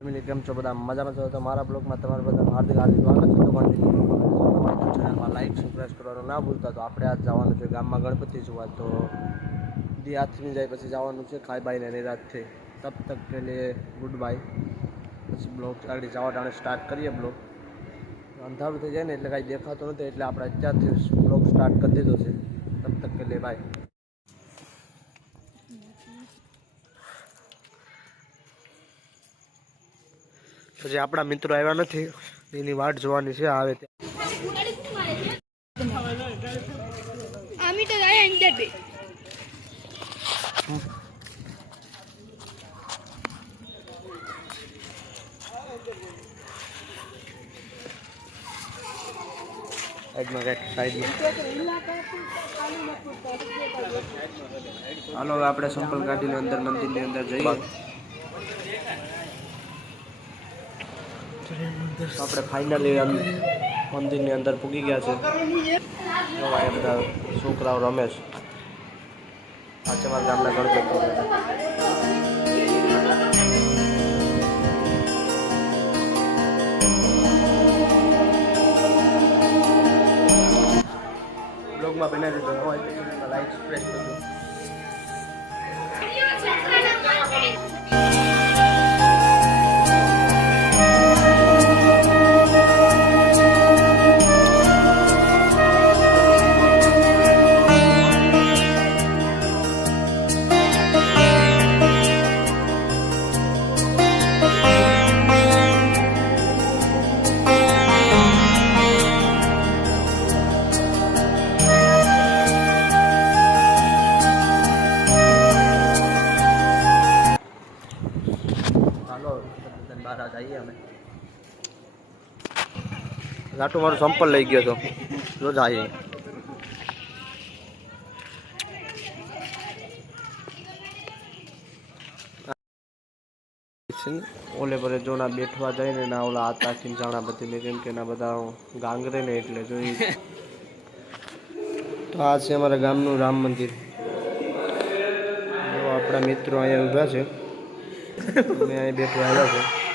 Family કેમ છો બધા? મજામાં છો? તો મારા બ્લોગમાં તમારે બધા હાર્દિક હાર્દિક સ્વાગત છે. તો કન્ટિન્યુ ચેનલમાં લાઈક સબસ્ક્રાઈબ કરવાનું ના ભૂલતા. તો આપણે આજ જવાનું છે ગામમાં ગણપતિ જોવા. તો દી હાથની જાય પછી જવાનું છે ખાઈ બાઈને નિરાત થઈ તબ તક કે લીએ ગુડ બાય પછી બ્લોગ આગળ જવા ટાણે સ્ટાર્ટ કરીએ બ્લોગ. અંધારું થઈ જાય ને એટલે કાંઈ દેખાતો નથી, એટલે આપણે અત્યારથી બ્લોગ સ્ટાર્ટ કરી દીધો છે. તબ તક કે લે બાય પછી આપણા મિત્રો આવ્યા નથી એની વાટ જોવાની છે આવે તે હાલો આપણે સંપલ કાઢીને અંદર મંદિરની અંદર જઈએ. આપણે ફાઇનલી મંદિરની અંદર પૂગી ગયા છે. નવા આ બધા છોકરાઓ રમે છે. આ છે મારા ગામના ગણપતિ બ્લોગમાં બનાવી દીધો હોય લાઈક પ્રેસ કરજો હાલો બહાર જઈએ અમે. લાટુ મારું સંપલ લઈ ગયો તો. જો જાય. ઓલે પરે જોના બેઠવા જઈને ને ઓલા રાખીને જાણા બધી ને કેમ કે ના બધા ગાંગરે ને એટલે જોઈ તો આ છે અમારા ગામનું રામ મંદિર. આપણા મિત્રો અહીંયા ઊભા છે. મેં અહીં બેઠવા આવ્યા છે